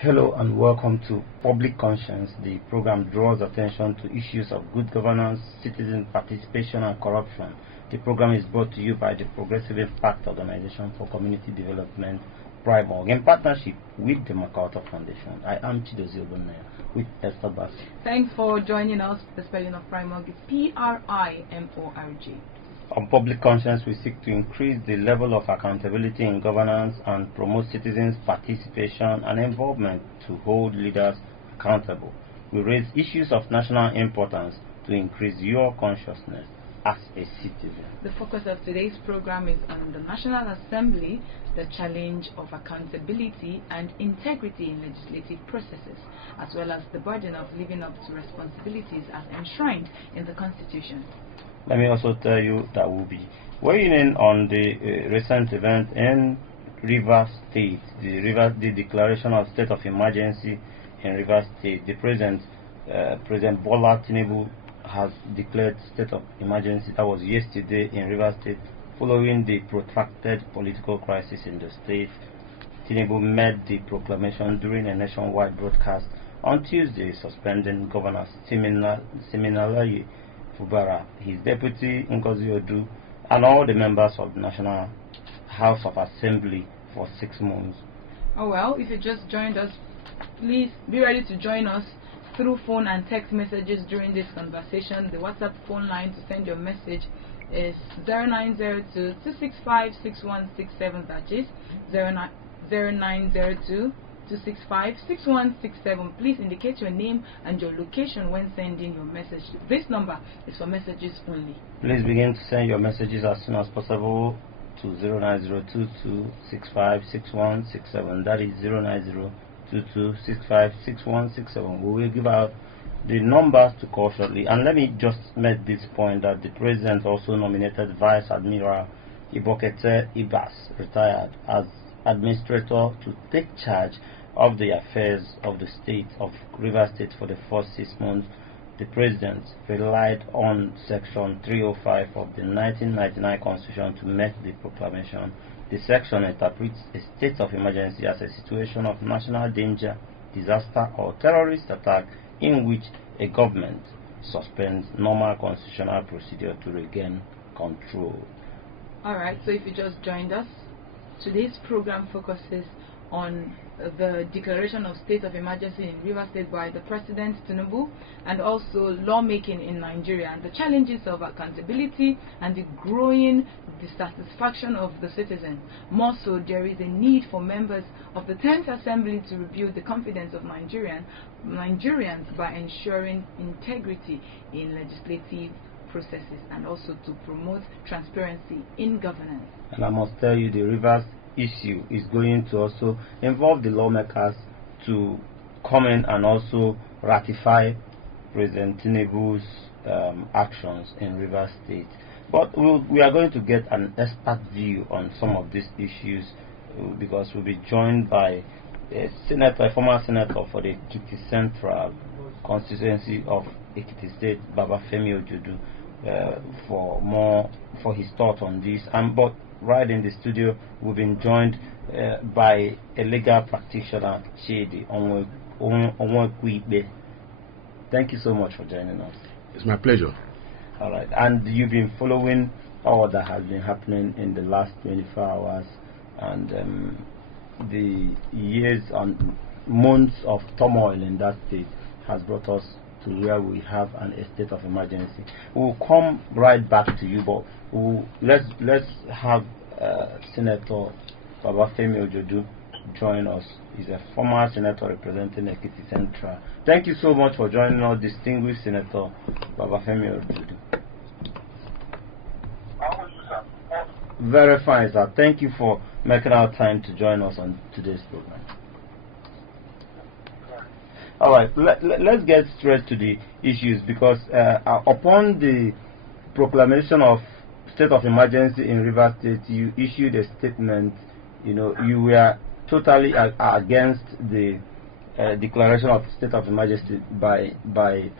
Hello and welcome to Public Conscience. The program draws attention to issues of good governance, citizen participation and corruption. The program is brought to you by the Progressive Impact Organization for Community Development, PRIMORG, in partnership with the MacArthur Foundation. I am Chidozie Ogbonnaya with Esther Bass. Thanks for joining us. The spelling of PRIMORG is P-R-I-M-O-R-G. On Public Conscience, we seek to increase the level of accountability in governance and promote citizens' participation and involvement to hold leaders accountable. We raise issues of national importance to increase your consciousness as a citizen. The focus of today's program is on the National Assembly, the challenge of accountability and integrity in legislative processes, as well as the burden of living up to responsibilities as enshrined in the Constitution. Let me also tell you that we'll be weighing in on the recent event in Rivers State, the declaration of state of emergency in Rivers State. The President Bola Tinubu has declared state of emergency. That was yesterday in Rivers State, following the protracted political crisis in the state. Tinubu made the proclamation during a nationwide broadcast on Tuesday, suspending Governor Siminalayi Fubara, his deputy Ojudu, and all the members of the National House of Assembly for 6 months. Oh well, if you just joined us, please be ready to join us through phone and text messages during this conversation. The WhatsApp phone line to send your message is 0902-265-6167. That is 0902-265-6167. Please indicate your name and your location when sending your message. This number is for messages only. Please begin to send your messages as soon as possible to 09022656167. That is 09022656167. We will give out the numbers to call shortly. And let me just make this point that the President also nominated Vice Admiral Ibokete Ibas, retired, as administrator to take charge of the affairs of the state of Rivers State for the first 6 months. The President relied on Section 305 of the 1999 Constitution to make the proclamation. The section interprets a state of emergency as a situation of national danger, disaster, or terrorist attack in which a government suspends normal constitutional procedure to regain control. Alright, so if you just joined us, today's program focuses on the declaration of state of emergency in Rivers State by the President Tinubu, and also lawmaking in Nigeria, and the challenges of accountability and the growing dissatisfaction of the citizens. More so, there is a need for members of the 10th Assembly to rebuild the confidence of Nigerians by ensuring integrity in legislative processes and also to promote transparency in governance. And I must tell you, the Rivers issue is going to also involve the lawmakers to come in and also ratify President Tinubu's actions in Rivers State. But we are going to get an expert view on some of these issues because we'll be joined by a former senator for the Ekiti Central constituency of Ekiti State, Babafemi Ojudu, for his thought on this. But right in the studio, we've been joined by a legal practitioner, Chidi Onwekuibe. Thank you so much for joining us. It's my pleasure. All right, and you've been following all that has been happening in the last 24 hours, and the years and months of turmoil in that state has brought us to where we have a state of emergency. We'll come right back to you, but let's have Senator Babafemi Ojudu join us. He's a former senator representing Ekiti Central. Thank you so much for joining us, distinguished Senator Babafemi Ojudu. Very fine, sir. Thank you for making our time to join us on today's program. All right, let's get straight to the issues, because upon the proclamation of state of emergency in Rivers State, you issued a statement. You were totally against the declaration of state of emergency by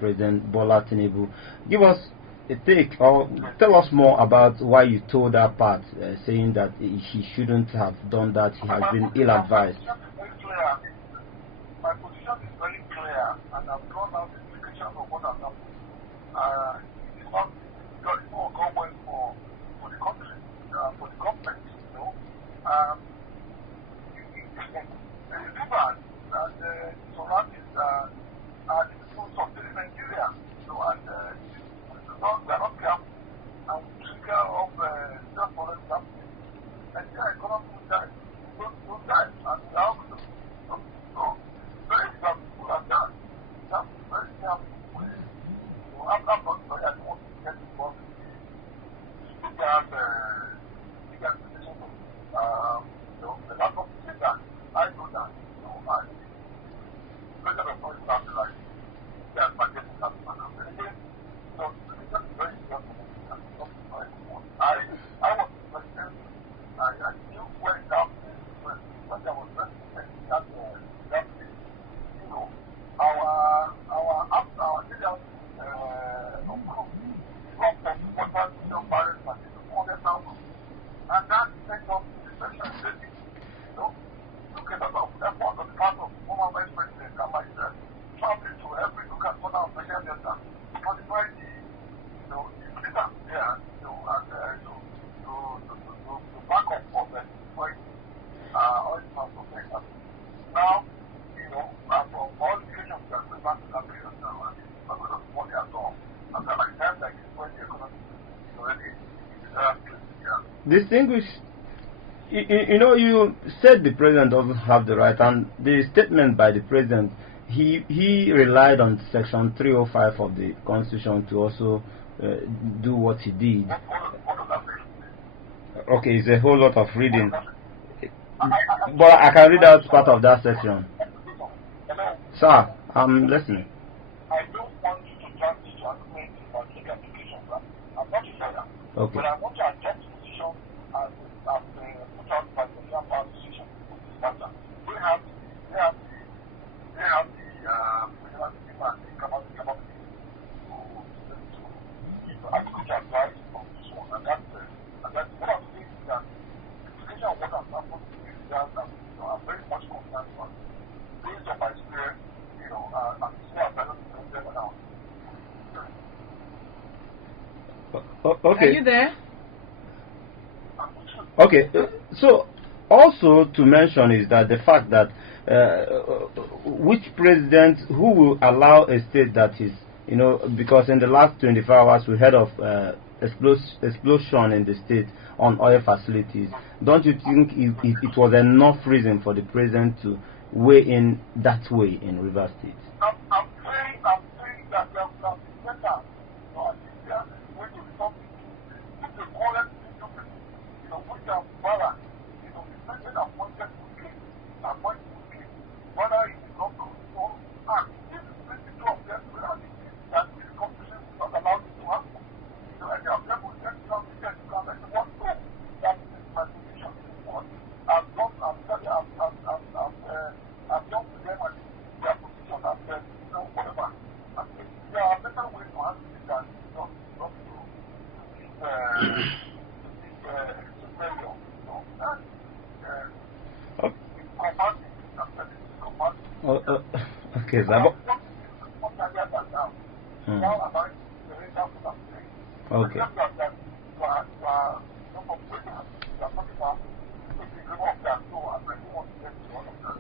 President Bola Tinubu. Give us a take, or tell us more about why you told that part, saying that he shouldn't have done that, he has been ill-advised. my position is very clear, and I've drawn out the implications of what has happened. It's not going well for the country, for the government, you know. The rivers and the surroundings are the source of the Nigeria, you know, and we are not careful, and we trigger of just for example, and the economy will die, will die, and we are going to very young people are done. That's very young people. So I'm not sorry, I don't want to get involved in the bigger position of you know, the lack of data. I know that, you know, and president of North South like that marketing has been again. So the position is very important and something very important. I was president, I knew where down when I was president that you know, our area of group dropped from 2.5 million barrels per day to 400,000. And that takes up the recession rating. You know, look at the effort on the part of former Vice President and myself, traveling to every local corner of Nigeria Delta to modify the, you know, the data there, you know, and to back up for the oil farms of Texas. Now, you know, from all indications we are going back to that period now, and it's not going to be money at all. And then like that, like it's when the economy is already in the place. Yeah. Distinguished, you know, you said the president doesn't have the right, and the statement by the president, he relied on Section 305 of the Constitution to also do what he did. Okay, it's a whole lot of reading, but I can read out part of that section. Sir, I'm listening. I don't want you to jump to argument about legal application. I'm not a lawyer. Okay. But I want to adopt the position as put out by the Nigerian Power Association on this matter. They have the team and the capacity to adequate advice on this one. And that's one of the things that the implication of what has happened in the area, you know, I'm very much concerned about. Based on my experience, you know, I'm still a fellow now. Okay. Are you there? Okay, so also to mention is that the fact that which president who will allow a state that is, you know, because in the last 24 hours we heard of explosion in the state on oil facilities. Don't you think it was enough reason for the president to weigh in that way in Rivers State? I'm saying that there are better, you know, when you talk to the current people, you know, which are balanced, you know, the president appointed whether it is not control, and this is the two of them, that this competition is not allowed to happen. You know, and there are people who get some tickets to come and want to know that this is my position. I've done to them and their position and said, you know, whatever. I think there are better ways to handle it than not to this failure, you know. And Okay, Zabo. Okay.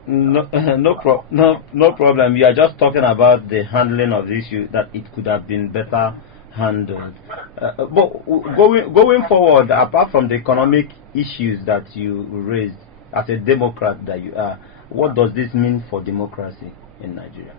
No problem. You are just talking about the handling of the issue, that it could have been better handled. But going forward, apart from the economic issues that you raised as a Democrat that you are, what does this mean for democracy in Nigeria?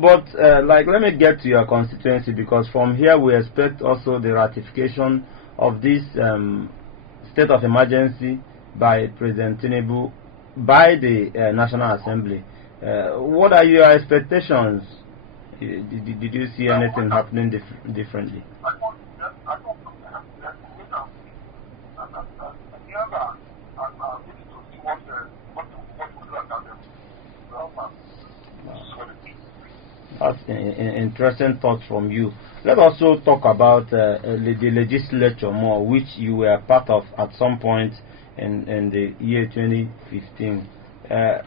But like, let me get to your constituency, because from here we expect also the ratification of this state of emergency by President Tinubu by the National Assembly. What are your expectations? Did you see anything happening differently? That's interesting thoughts from you. Let's also talk about the legislature more, which you were part of at some point in the year 2015.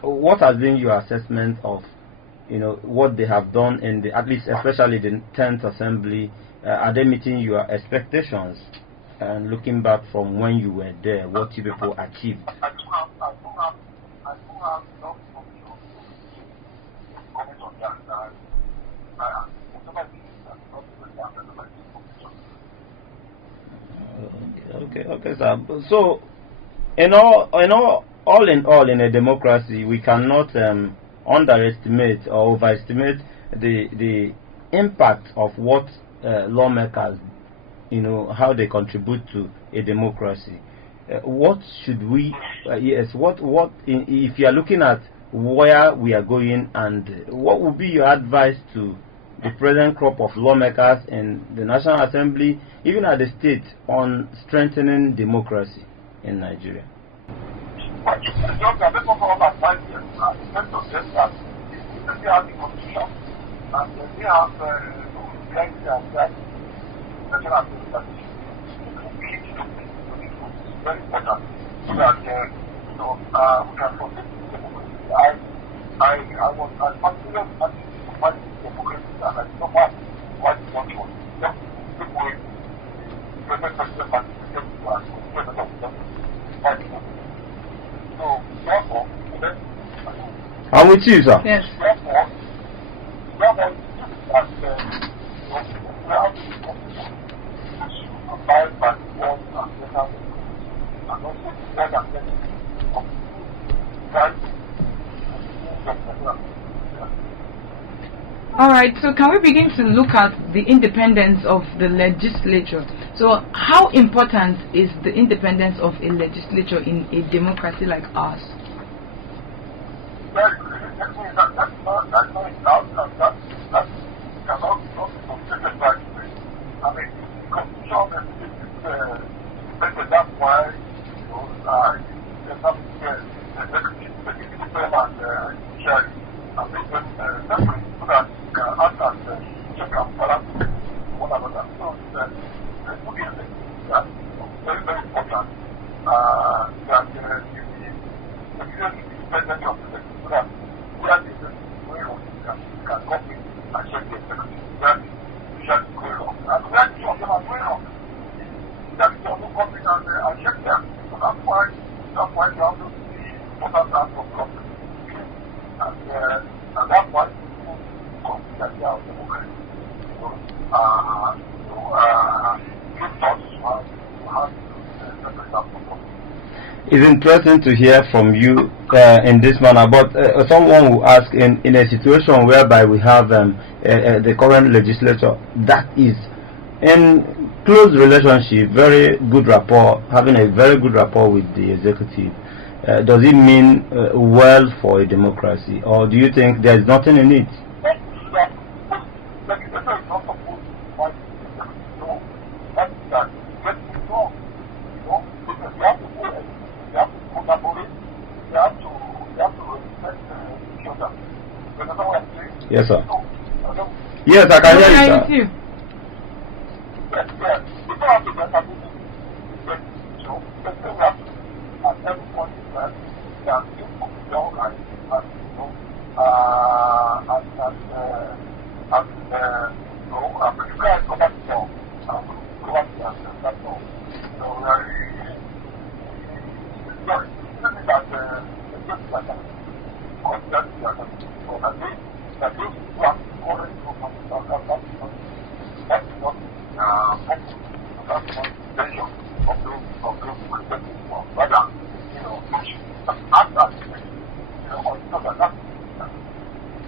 What has been your assessment of, what they have done in the, at least especially the 10th Assembly? Are they meeting your expectations? And looking back from when you were there, what you people achieved? I do have enough information to comment on that. Okay, sir. So, in all, in a democracy, we cannot underestimate or overestimate the impact of what lawmakers, how they contribute to a democracy. What should we? If you are looking at where we are going, and what would be your advice to the present crop of lawmakers in the National Assembly, even at the state, on strengthening democracy in Nigeria? Very important so that we can protect democracy. I was particularly fighting democracy, and I don't know why it's not true. Just the way the present president participated as president of the party. So therefore, I'm with you, sir. Yes. Therefore, we have to abide by the laws and letters. Alright, so can we begin to look at the independence of the legislature? So how important is the independence of a legislature in a democracy like ours? That's why It's interesting to hear from you in this manner, but someone will ask, in a situation whereby we have the current legislature that is in close relationship, very good rapport, having a very good rapport with the executive, does it mean well for a democracy, or do you think there is nothing in it? Yes, sir. Yes, I can hear you, sir.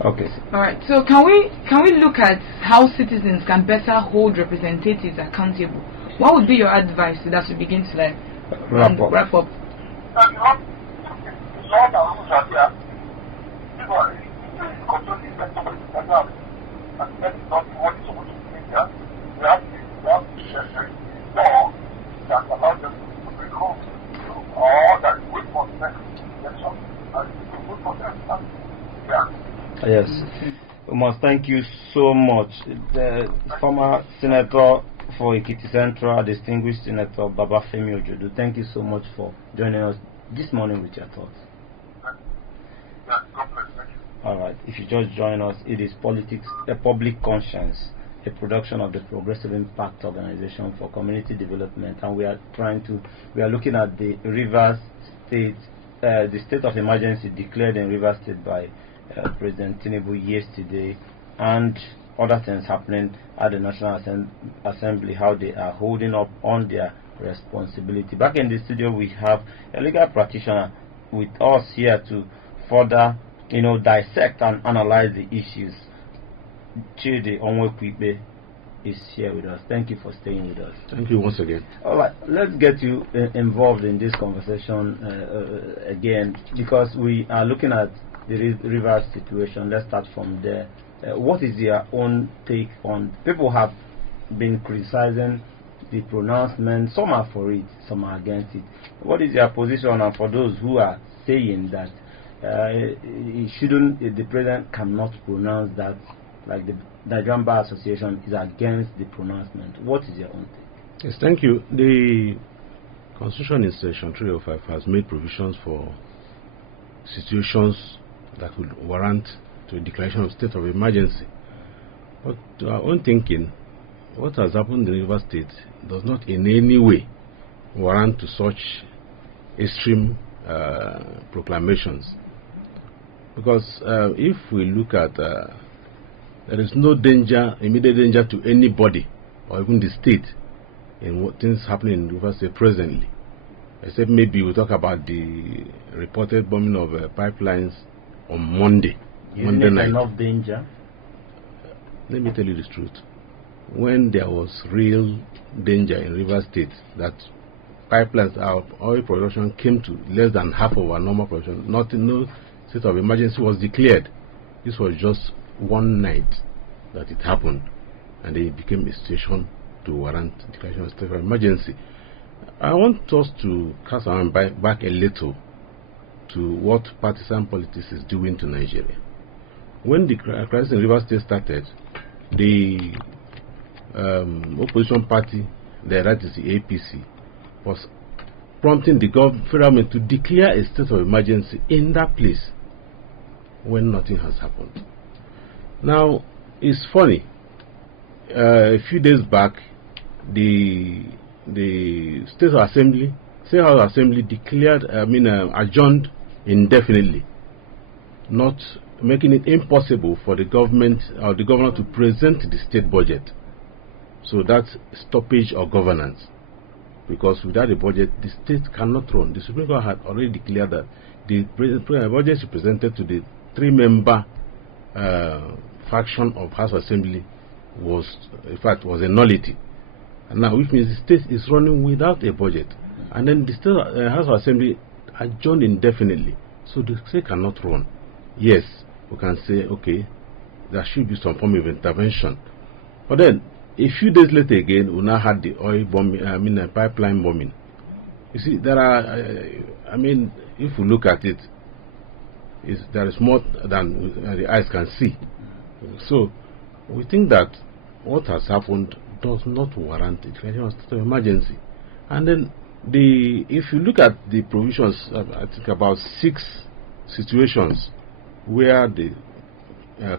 Okay. All right. So can we look at how citizens can better hold representatives accountable? What would be your advice as we begin to wrap up? Yes. We must thank you so much. The former Senator for Ekiti Central, distinguished Senator Babafemi Ojudu, thank you so much for joining us this morning with your thoughts. Yeah, God bless. Thank you. Alright, if you just join us, it is Politics, a Public Conscience, a production of the Progressive Impact Organization for Community Development, and we are looking at the Rivers State, the state of emergency declared in Rivers State by President Tinubu yesterday, and other things happening at the National Assembly, how they are holding up on their responsibility. Back in the studio, we have a legal practitioner with us here to further, dissect and analyze the issues. Chidi Onwekwibe is here with us. Thank you for staying with us. Thank you once again. All right, let's get you involved in this conversation again, because we are looking at the river situation. Let's start from there. What is your own take on? People have been criticizing the pronouncement. Some are for it, some are against it. What is your position? And for those who are saying that the president cannot pronounce that, like the Nigerian Bar Association is against the pronouncement. What is your own take? Yes, thank you. The Constitution in Section 305 has made provisions for situations that would warrant to a declaration of state of emergency. But to our own thinking, what has happened in the River State does not in any way warrant to such extreme proclamations. Because if we look at there is no danger, immediate danger to anybody or even the state in what things happening in River State presently, except maybe we talk about the reported bombing of pipelines on Monday night. Enough danger? Let me tell you the truth. When there was real danger in River State, that pipelines, our oil production came to less than half of our normal production, no state of emergency was declared. This was just one night that it happened, and it became a situation to warrant declaration of state of emergency. I want us to cast our mind back a little to what partisan politics is doing to Nigeria. When the crisis in River State started, the opposition party, that is the APC, was prompting the federal government to declare a state of emergency in that place when nothing has happened. Now, it's funny. A few days back, the State House Assembly declared, adjourned indefinitely, not making it impossible for the government or the governor to present the state budget. So that's stoppage of governance, because without a budget, the state cannot run. The Supreme Court had already declared that the budget is presented to the three-member faction of House Assembly was a nullity. And now, which means the state is running without a budget, and then the state House Assembly adjourned indefinitely, so the state cannot run. Yes, we can say, okay, there should be some form of intervention, but then a few days later again, we now had the oil bombing, pipeline bombing. You see, there are, if we look at it, there is more than the eyes can see. So, we think that what has happened does not warrant a declaration of state of emergency. And then, if you look at the provisions, I think about 6 situations where the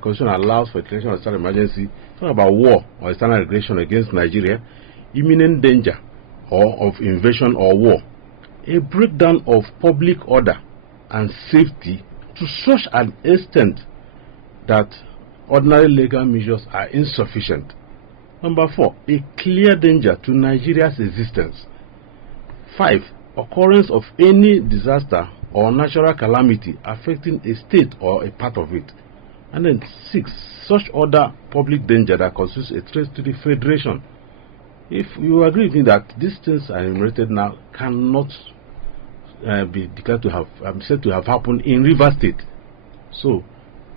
Constitution allows for a declaration of state of emergency. Talk about war or external aggression against Nigeria, imminent danger or of invasion or war, a breakdown of public order and safety to such an extent that ordinary legal measures are insufficient. Number 4, a clear danger to Nigeria's existence. 5, occurrence of any disaster or natural calamity affecting a state or a part of it. And then 6, such other public danger that constitutes a threat to the Federation. If you agree with me that these things are enumerated now cannot be declared to have said to have happened in River State. So,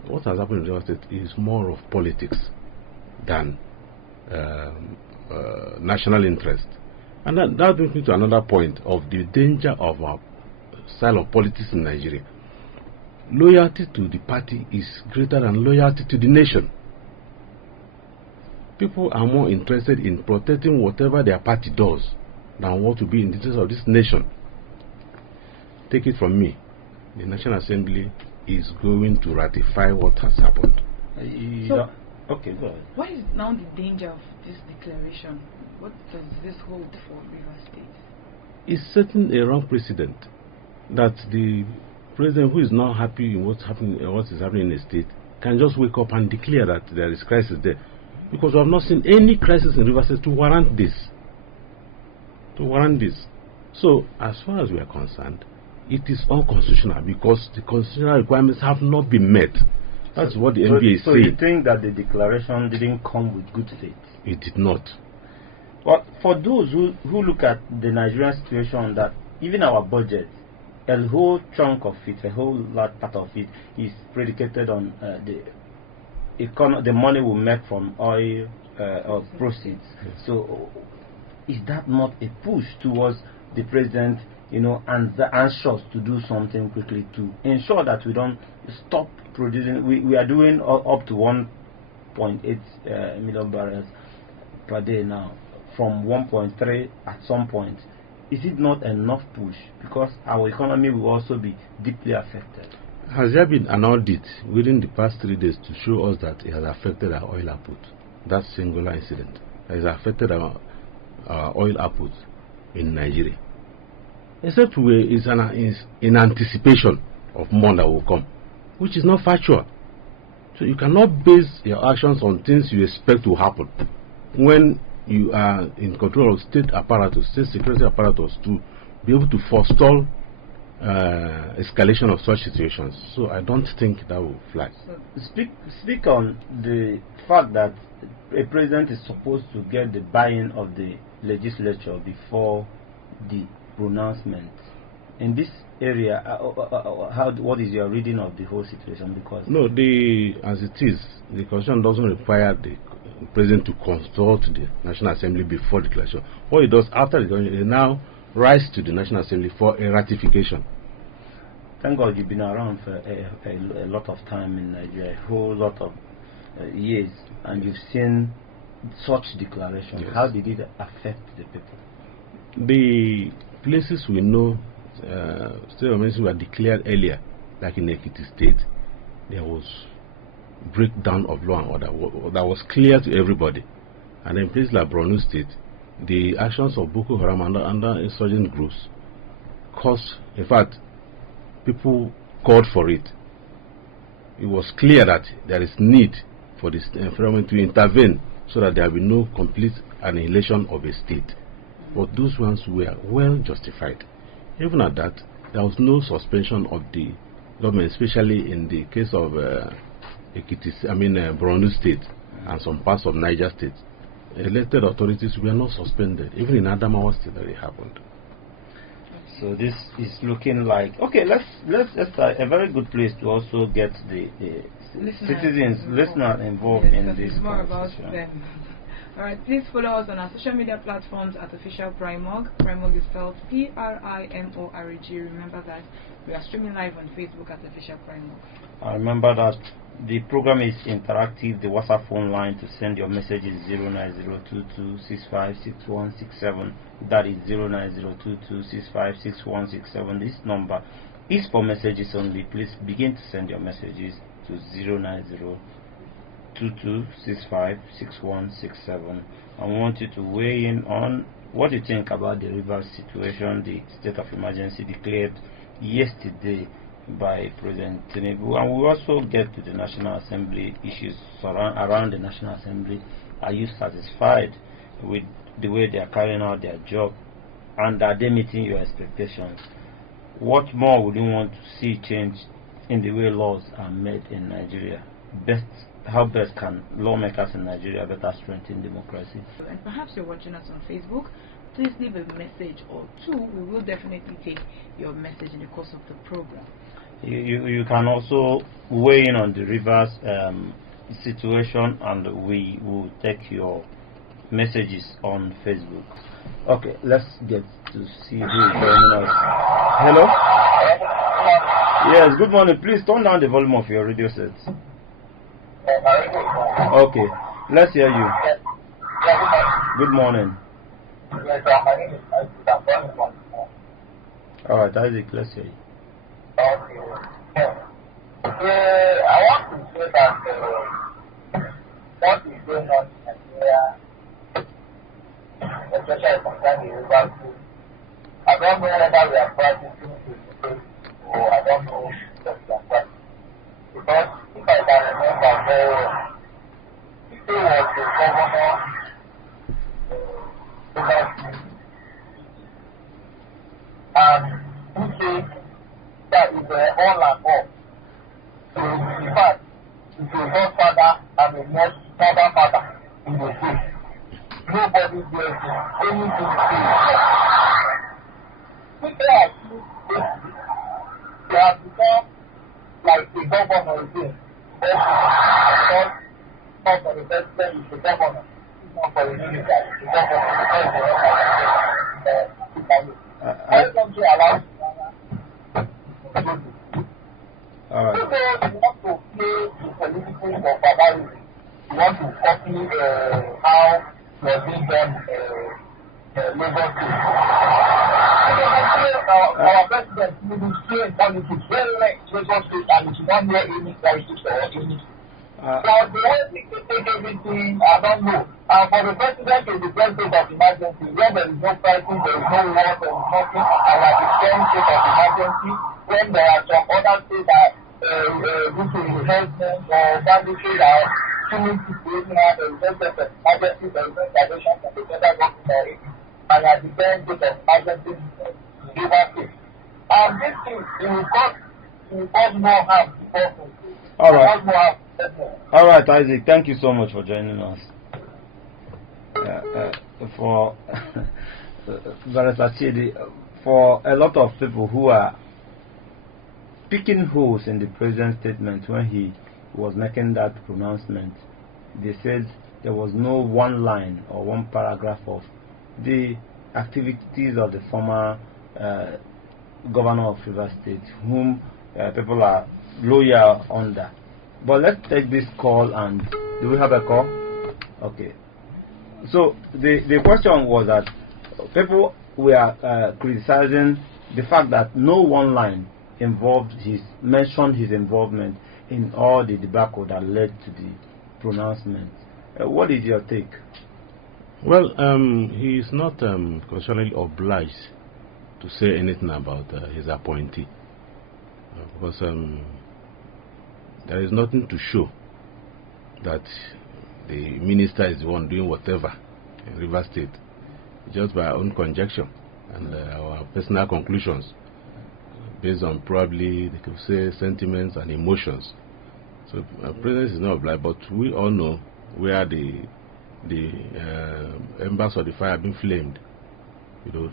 what has happened in River State is more of politics than national interest. And that brings me to another point of the danger of our style of politics in Nigeria. loyalty to the party is greater than loyalty to the nation. People are more interested in protecting whatever their party does than what will be in the interest of this nation. Take it from me, the National Assembly is going to ratify what has happened. Okay, go ahead. What is now the danger of this declaration? What does this hold for Rivers State? It's setting a wrong precedent that the president who is not happy in what is happening in the state can just wake up and declare that there is crisis there, because we have not seen any crisis in Rivers State to warrant this. So, as far as we are concerned, it is unconstitutional because the constitutional requirements have not been met. That's what the NBA is saying. So you think that the declaration didn't come with good faith? It did not. Well, for those who look at the Nigerian situation, that even our budget, a whole chunk of it, a whole large part of it, is predicated on the money we make from oil or proceeds. Yes. So, is that not a push towards the president, anxious to do something quickly to ensure that we don't stop producing? We are doing up to 1.8 million barrels per day now, from 1.3 at some point. Is it not enough push? Because our economy will also be deeply affected. Has there been an audit within the past 3 days to show us that it has affected our oil output? That singular incident has affected our oil output in Nigeria. Except it's in anticipation of more that will come, which is not factual. So you cannot base your actions on things you expect to happen when you are in control of state apparatus, state security apparatus, to be able to forestall escalation of such situations. So I don't think that will fly. So speak on the fact that a president is supposed to get the buy-in of the legislature before the pronouncement. In this area, what is your reading of the whole situation? Because no, as it is, the Constitution doesn't require the president to consult the National Assembly before declaration. What he does after the declaration, he now writes to the National Assembly for a ratification. Thank God you've been around for a lot of time in Nigeria, a whole lot of years, and you've seen such declaration. Yes. How did it affect the people? The places we know, state of emergency were declared earlier, like in Ekiti State, there was breakdown of law and order that was clear to everybody. And in places like Borno State, the actions of Boko Haram under insurgent groups caused, in fact, people called for it. It was clear that there is need for this environment to intervene so that there will be no complete annihilation of a state. But those ones were well justified. Even at that, there was no suspension of the government, especially in the case of Borno State and some parts of Niger State. Elected authorities were not suspended. Even in Adamawa State, that it happened. So this is looking like, okay, let's start a very good place to also get the listener involved in this. It's more about them. Alright, please follow us on our social media platforms at Official PRIMORG. PRIMORG is spelled PRIMORG. Remember that we are streaming live on Facebook at Official PRIMORG. Remember that the program is interactive. The WhatsApp phone line to send your message is 09022656167. That is 09022656167. This number is for messages only. Please begin to send your messages to 09022656167. I want you to weigh in on what you think about the Rivers situation, the state of emergency declared yesterday by President Tinubu, and we'll also get to the National Assembly issues around the National Assembly. Are you satisfied with the way they are carrying out their job, and are they meeting your expectations? What more would you want to see change in the way laws are made in Nigeria? How best can lawmakers in Nigeria better strengthen democracy? And perhaps you're watching us on Facebook. Please leave a message or two. We will definitely take your message in the course of the program. You can also weigh in on the Rivers situation, and we will take your messages on Facebook. Okay, let's get to see who is joining us. Hello? Yes, good morning. Please turn down the volume of your radio set. Okay, let's hear you. Good morning. Yes, my name is Isaac. All right, Isaac, let's hear you. Okay. I want to say that what is going on in Nigeria, especially concerning the river food, I don't know whether we are practicing it or I don't know if we are practicing. Because if I can remember very well, if he was the governor and who said that is all and all. So in fact, it's a godfather and a most father in the state. Nobody dares to anything to say. People are still basically, they have become like the governor again. Because not for the president, it's the governor. It's not for the minister, it's the governor. Because the other country allows All right. you want to play the political of barbarism. You want to copy how you're being done Lagos State. Our president will be playing politics very like Lagos State and it's not near any crisis or any. So the way they take everything, I don't know. For the president to declare state of emergency, where there is no crisis, there is no war, there is nothing, and at the same state of emergency, when there are some other states that due to enhancement or banditry that killing people, there is no state of emergency, there is no intervention from the federal government, and at the same state of emergency, river state. And this thing, it will cause more harm to people. All right. All right, Isaac. Thank you so much for joining us. For for a lot of people who are picking holes in the president's statement when he was making that pronouncement, they said there was no one line or one paragraph of the activities of the former governor of River State, whom people are loyal under. But let's take this call. And do we have a call? Okay. So the question was that people were criticizing the fact that no one line mentioned his involvement in all the debacle that led to the pronouncement. What is your take? Well, he is not constitutionally obliged to say anything about his appointee, because there is nothing to show that the minister is the one doing whatever in River State, just by our own conjecture and our personal conclusions based on probably, they could say, sentiments and emotions. So president is not obliged, but we all know where the embers of the fire have been flamed, you know.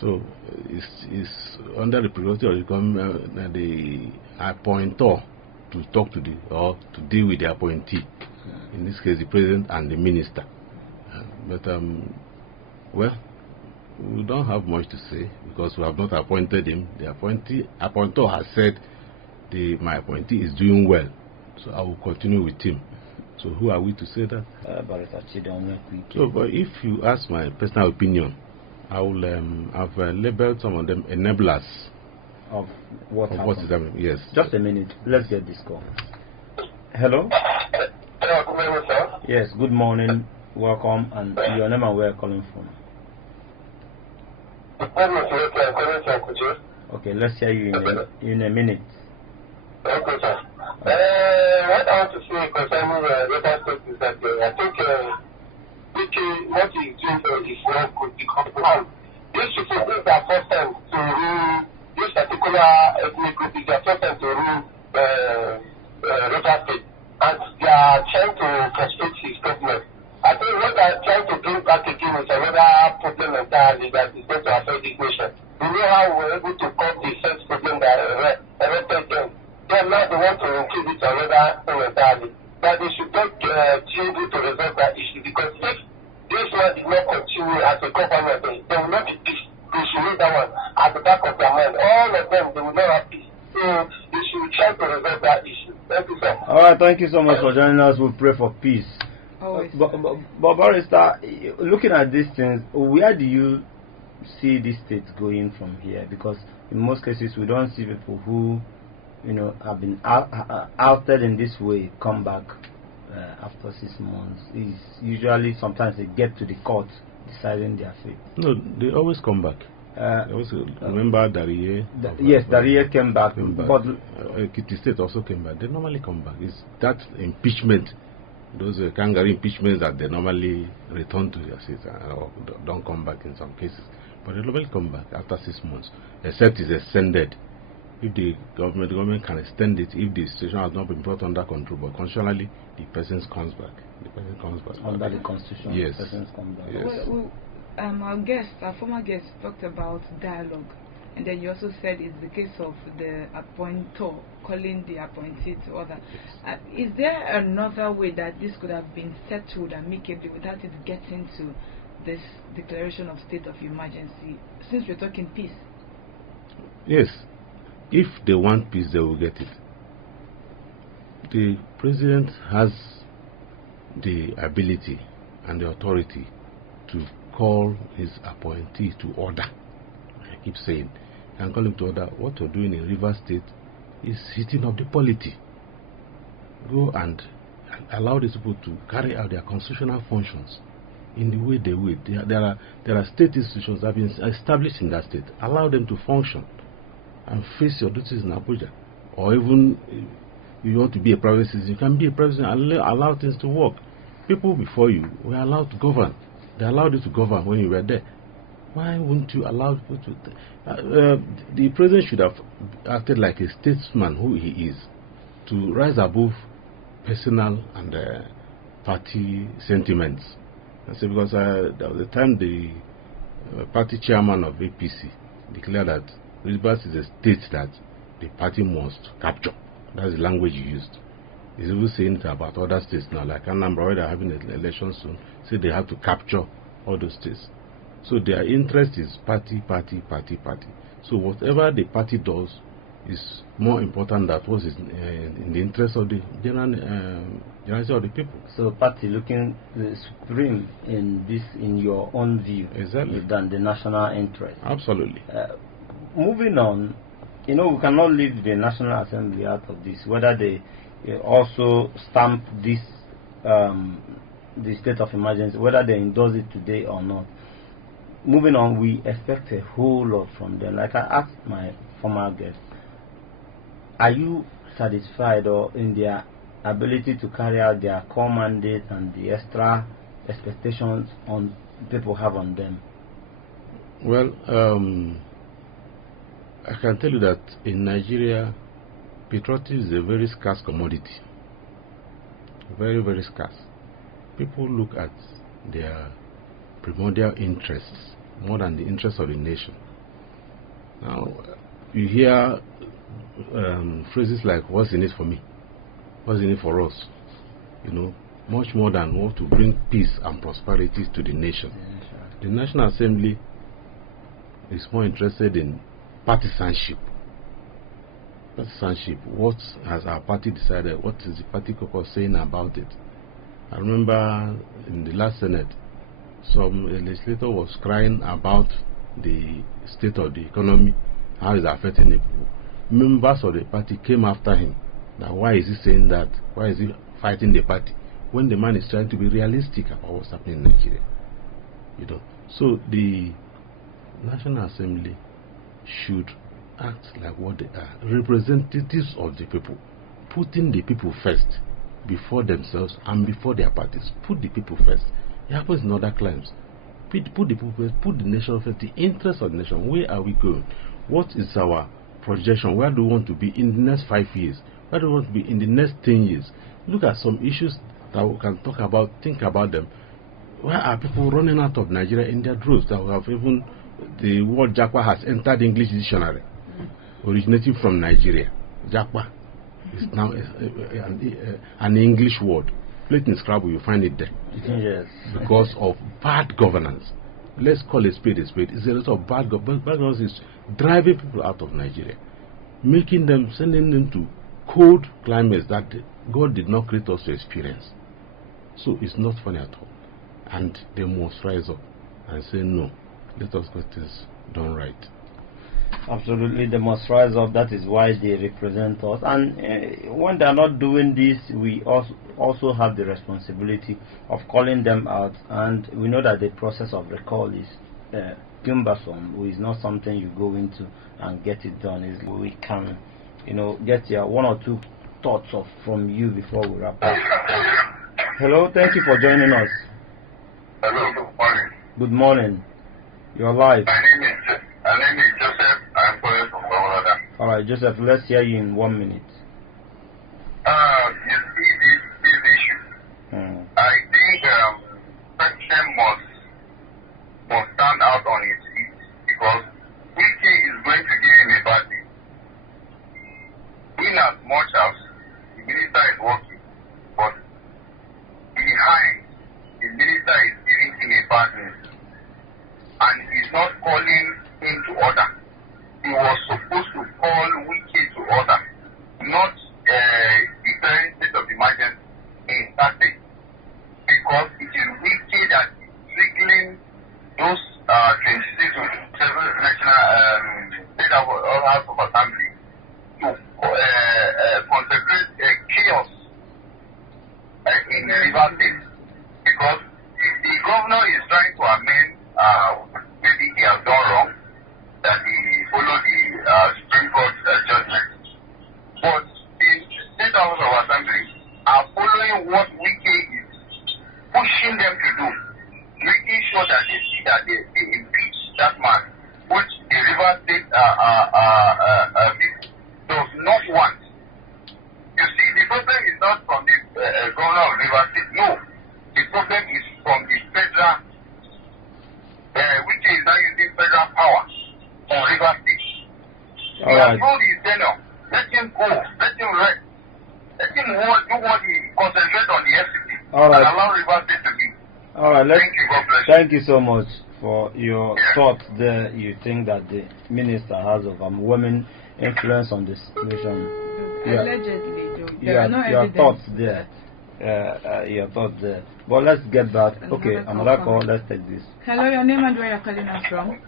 So it's under the prerogative of the appointer to talk to or to deal with the appointee, in this case the president and the minister. But well, we don't have much to say because we have not appointed him. The appointer has said my appointee is doing well, so I will continue with him. So who are we to say that? So, but if you ask my personal opinion, I will have labeled some of them enablers of what is happening. Yes. Just a minute. Let's get this call. Hello? Hello, good morning, sir. Yes, good morning. Welcome. And your name and where you're calling from? Okay, let's hear you in a minute. Okay, sir. What I want to say concerning River State is that I think what he's doing is not good because these people think their first time to rule this particular ethnic group is their first time to rule River State, and they are trying to frustrate his government. I think what they are trying to bring back again is another problem entirely that is going to affect this nation. We know how we were able to curb the first problem that erupted them. They are now the one to increase it to another thing entirely. That they should not able to resolve that issue, because if this one did not continue as a government, there will not be peace. They should leave that one at the back of their mind. All of them, they will not have peace. So they should try to resolve that issue. Thank you so much. All right, thank you so much for joining us. We'll pray for peace. Always. But Barrister, looking at these things, where do you see this state going from here? Because in most cases, we don't see people who, have been outed in this way come back after 6 months. It's usually sometimes they get to the court deciding their fate. No, they always come back. Remember Dariye? Yes, Dariye came back. But Ekiti State also came back. They normally come back. It's that impeachment, those kangaroo impeachments that they normally return to their seats or don't come back in some cases. But they normally come back after 6 months, except it's extended. If the government can extend it, if the situation has not been brought under control, but constitutionally, the person comes back. The person comes back. Under the constitution, yes. the person comes back. Yes. Our former guest talked about dialogue, and then you also said it's the case of the appointor calling the appointee to order. Is there another way that this could have been settled amicably without it getting to this declaration of state of emergency, since we're talking peace? Yes. If they want peace, they will get it. The president has the ability and the authority to call his appointee to order. I keep saying, and call him to order. What you're doing in Rivers State is hitting up the polity. Go and allow these people to carry out their constitutional functions in the way they will. There are state institutions that have been established in that state. Allow them to function and face your duties in Abuja. Or even if you want to be a private citizen, you can be a private citizen and allow things to work. People before you were allowed to govern. They allowed you to govern when you were there. Why wouldn't you allow people to... the president should have acted like a statesman who he is, to rise above personal and party sentiments. I say because there was a time the party chairman of APC declared that Rivers is a state that the party must capture. That's the language he used. He's even saying it about other states now, like Anambra, where they're having an election soon, say they have to capture all those states. So their interest is party. So whatever the party does is more important than what is in the interest of the generality of the people. So party looking supreme in this, in your own view, exactly, than the national interest. Absolutely. Moving on, we cannot leave the National Assembly out of this, whether they also stamp this the state of emergency, whether they endorse it today or not. Moving on, we expect a whole lot from them. Like I asked my former guest, are you satisfied or in their ability to carry out their core mandate and the extra expectations on people have on them? Well, I can tell you that in Nigeria, patriotism is a very scarce commodity. Very, very scarce. People look at their primordial interests more than the interests of the nation. Now, you hear phrases like, what's in it for me? What's in it for us? Much more than what to bring peace and prosperity to the nation. The National Assembly is more interested in partisanship. What has our party decided? What is the party caucus saying about it? I remember in the last Senate, some legislator was crying about the state of the economy, how it's affecting the people. Members of the party came after him. Now, why is he saying that? Why is he fighting the party? When the man is trying to be realistic about what's happening in Nigeria. So the National Assembly should act like what they are, representatives of the people, putting the people first before themselves and before their parties. Put the people first. It happens in other climes. Put the people first, put the nation first, the interest of the nation. Where are we going? What is our projection? Where do we want to be in the next 5 years? Where do we want to be in the next 10 years? Look at some issues that we can talk about, think about them. Why are people running out of Nigeria in their droves? That we have even the word Jakpa has entered the English dictionary, originating from Nigeria. Jakpa is now an English word. Play it in Scrabble, you find it there. Yes. Because of bad governance. Let's call a spade a spade. It's a lot of bad governance is driving people out of Nigeria. making them, sending them to cold climates that God did not create us to experience. So it's not funny at all. And they must rise up and say, no, let us get this done right. Absolutely, they must rise up. That is why they represent us. And when they are not doing this, we also have the responsibility of calling them out. And we know that the process of recall is cumbersome. It's not something you go into and get it done. It's, we can, get your one or two thoughts from you before we wrap up. Hello, thank you for joining us. Hello, good morning. Good morning. You're live. My name is Joseph. I'm calling from Florida. All right, Joseph, let's hear you in 1 minute. You see this issue. I think President must stand out on his feet because Wiki is going to give him a bad day. In as much as the minister is working, but behind the minister is giving him a bad news. And he's not calling him to order. He was supposed to call Wiki to order, not declaring state of emergency in that day. Because it is Wiki that is triggering those 26 or 7 national state House of Assembly to consecrate chaos in River State. Because if the governor is trying to amend maybe he has done wrong, that he followed the Supreme Court judgment. But the State House of Assembly are following what Wiki is pushing them to do, making sure that they see that they impeach that man, which the River State does not want. You see, the problem is not from the governor of River State. No, the problem is from the federal, which is now using federal power on River State. He has told his tenor, let him go, let him rest, let him do what he concentrate on the FCC and allow River State to be. All right, thank you, God bless you. Thank you so much for your thoughts there. You think that the minister has overwhelming influence on the situation. Allegedly, Joe. There are no your evidence. Thoughts there. Your thoughts there. But let's get back. Okay, another call. Let's take this. Hello, your name and where you're calling us from.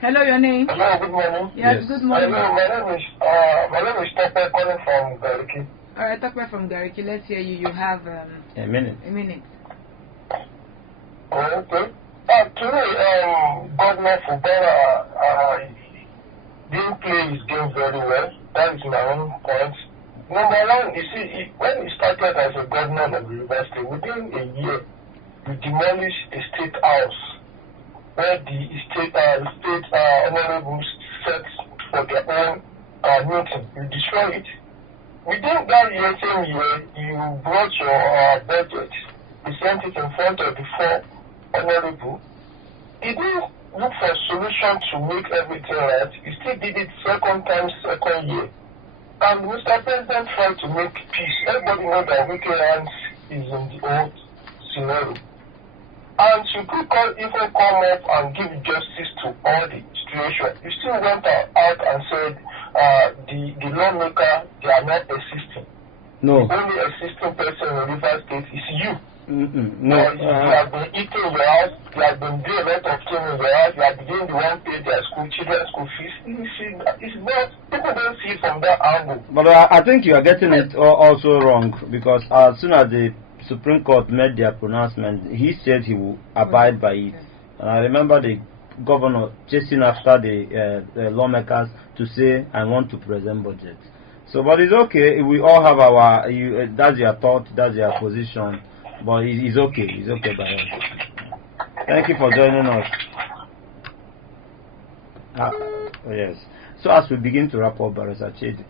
Hello, your name. Hello, good morning. Yes, good morning. Hello, my name is Tope calling from Gariki. All right, Tope from Gariki. Let's hear you. You have a minute. A minute. Oh, okay. Today, Governor Fubara didn't play his game very well. That is my own point. Number one, you see, when he started as a governor of the university, within a year, he demolished a state house where the state honorables set for their own meeting. You destroy it. Within that year, same year, you brought your budget. You sent it in front of the 4 honorables. He didn't look for a solution to make everything right. He still did it second year. And Mr. President tried to make peace. Everybody knows that wicked hands is in the old scenario. And you could even come up and give justice to all the situation. You still went out and said the lawmaker, they are not assisting. No. The only assisting person in River State is you. No. You have been eating in your house, you have been doing a lot of things in your house, you have been doing the one pay their children's school fees. It's not, people don't see it from that angle. But I think you are getting it also wrong, because as soon as the Supreme Court made their pronouncement, he said he will abide by it. And I remember the governor chasing after the lawmakers to say, I want to present budget. So, but it's okay. We all have our, that's your thought, that's your position. But it's okay. It's okay by us. Thank you for joining us. Yes. So as we begin to wrap up, Barrister Chidi,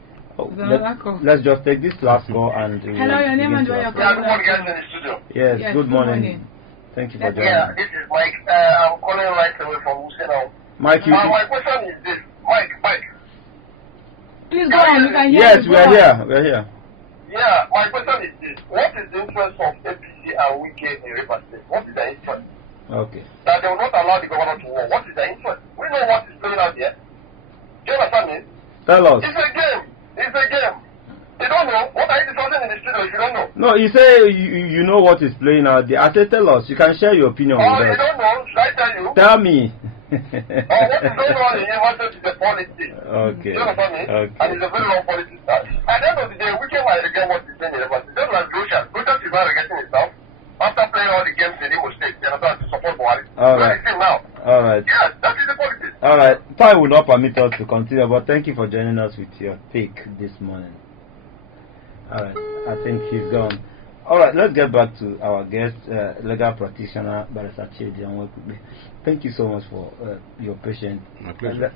let's just take this last call and hello, your name and where you're calling from. Yes, good morning. Thank you for joining us. This is Mike. I'm calling right away from Useno. Mike, my question is this. Mike. Please go on. You can hear yes, we are here. We are here. Yeah, my question is this. What is the interest of APC and Wike in River State? What is their interest? Okay. That they will not allow the governor to work. What is their interest? We know what is going on here. you understand me? Tell us. It's a game. It's a game. You don't know? What are you discussing in the studio if you don't know? No, you say you know what is playing out there. I say tell us. You can share your opinion Oh, with you us. don't know? Should I tell you? Tell me. What is going on in university is a politics. Okay. You understand me? Okay. And it's a very long politics. At the end of the day, we can get what is in the university. Just like Russia. Russia is not getting itself after playing all the games in Imo State. You understand? To support Buhari. All Where right. is it now? All right. Yes, that is the politics. All right. Time will not permit us to continue, but thank you for joining us with your take this morning. All right. I think he's gone. All right. Let's get back to our guest, legal practitioner Barrister Chidi Onwekube. Thank you so much for your patience. My pleasure.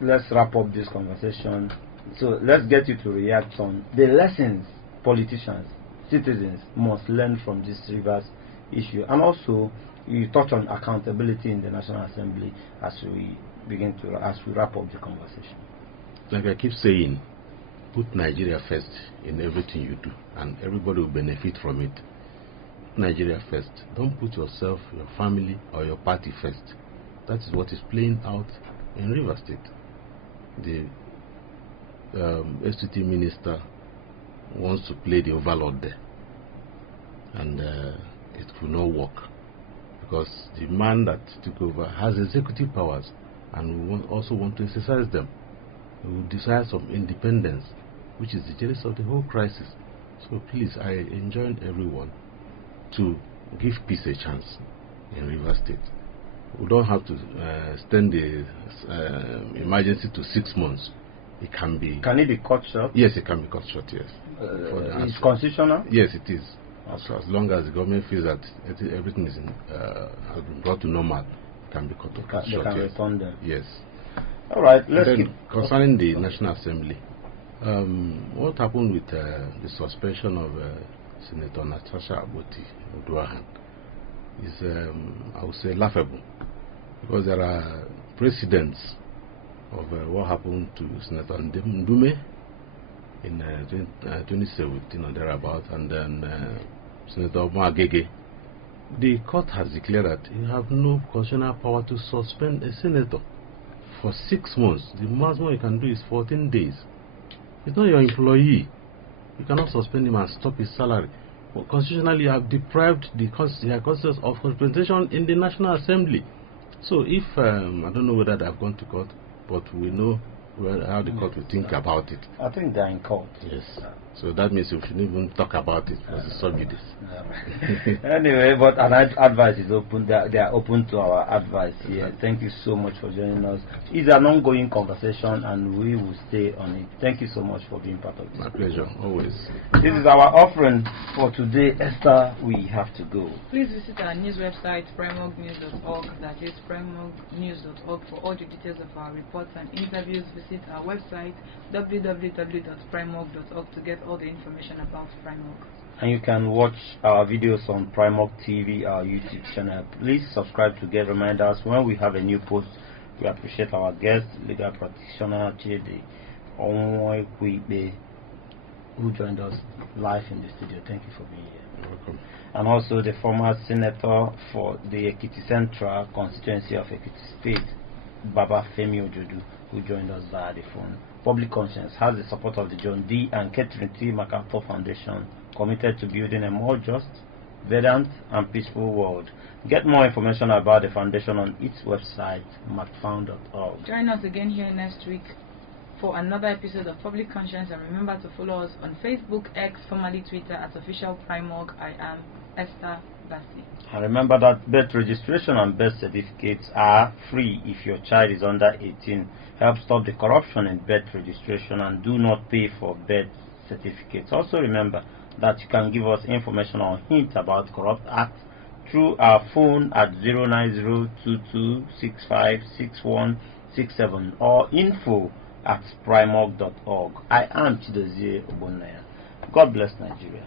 Let's wrap up this conversation. So let's get you to react on the lessons politicians, citizens must learn from this Rivers issue, and also you touch on accountability in the National Assembly as we wrap up the conversation. Like I keep saying, put Nigeria first in everything you do, and everybody will benefit from it. Put Nigeria first. Don't put yourself, your family, or your party first. That is what is playing out in Rivers State. The STT minister wants to play the overlord there, and it will not work, because the man that took over has executive powers, and we also want to exercise them. We will desire some independence, which is the genesis of the whole crisis. So please, I enjoin everyone to give peace a chance in Rivers State. We don't have to extend the emergency to 6 months. It can be. Can it be cut short? Yes, it can be cut short. Yes. It's constitutional. Yes, it is. So as long as the government feels that everything is has been brought to normal, it can be cut short. They can return them. Yes. All right. Let's keep concerning the National Assembly. What happened with the suspension of Senator Natasha Aboti-Oduahan is, I would say, laughable, because there are precedents of what happened to Senator Ndume in 2017 or thereabout, and then Senator Omagege. The court has declared that you have no constitutional power to suspend a senator for 6 months. The maximum you can do is 14 days. It's not your employee. You cannot suspend him and stop his salary. But constitutionally, you have deprived the constituents of representation in the National Assembly. So if, I don't know whether they have gone to court, but we know how the court will think about it. I think they're in court. Yes. So that means we shouldn't even talk about it, because it's so good. Anyway, but an advice is open. They are open to our advice here. Thank you so much for joining us. It's an ongoing conversation, and we will stay on it. Thank you so much for being part of this. My pleasure, always. This is our offering for today. Esther, we have to go. Please visit our news website, primorgnews.org. That is primorgnews.org for all the details of our reports and interviews. Visit our website, www.primorg.org, to get all the information about PRIMORG. And you can watch our videos on PRIMORG TV, our YouTube channel. Please subscribe to get reminders when we have a new post. We appreciate our guest, legal practitioner Chidi Onwekube, who joined us live in the studio. Thank you for being here. You're welcome. And also the former senator for the Ekiti Central constituency of Ekiti State, Baba Femi Ojudu, who joined us via the phone. Public Conscience has the support of the John D. and Catherine T. MacArthur Foundation, committed to building a more just, verdant, and peaceful world. Get more information about the foundation on its website, macfound.org. Join us again here next week for another episode of Public Conscience, and remember to follow us on Facebook, X, formerly Twitter, at Official PRIMORG. I am Esther Bassi. And remember that birth registration and birth certificates are free if your child is under 18. Help stop the corruption in birth registration, and do not pay for birth certificates. Also remember that you can give us information or hints about corrupt acts through our phone at 09022656167 or info@primorg.org. I am Chidozie Ogbonnaya. God bless Nigeria.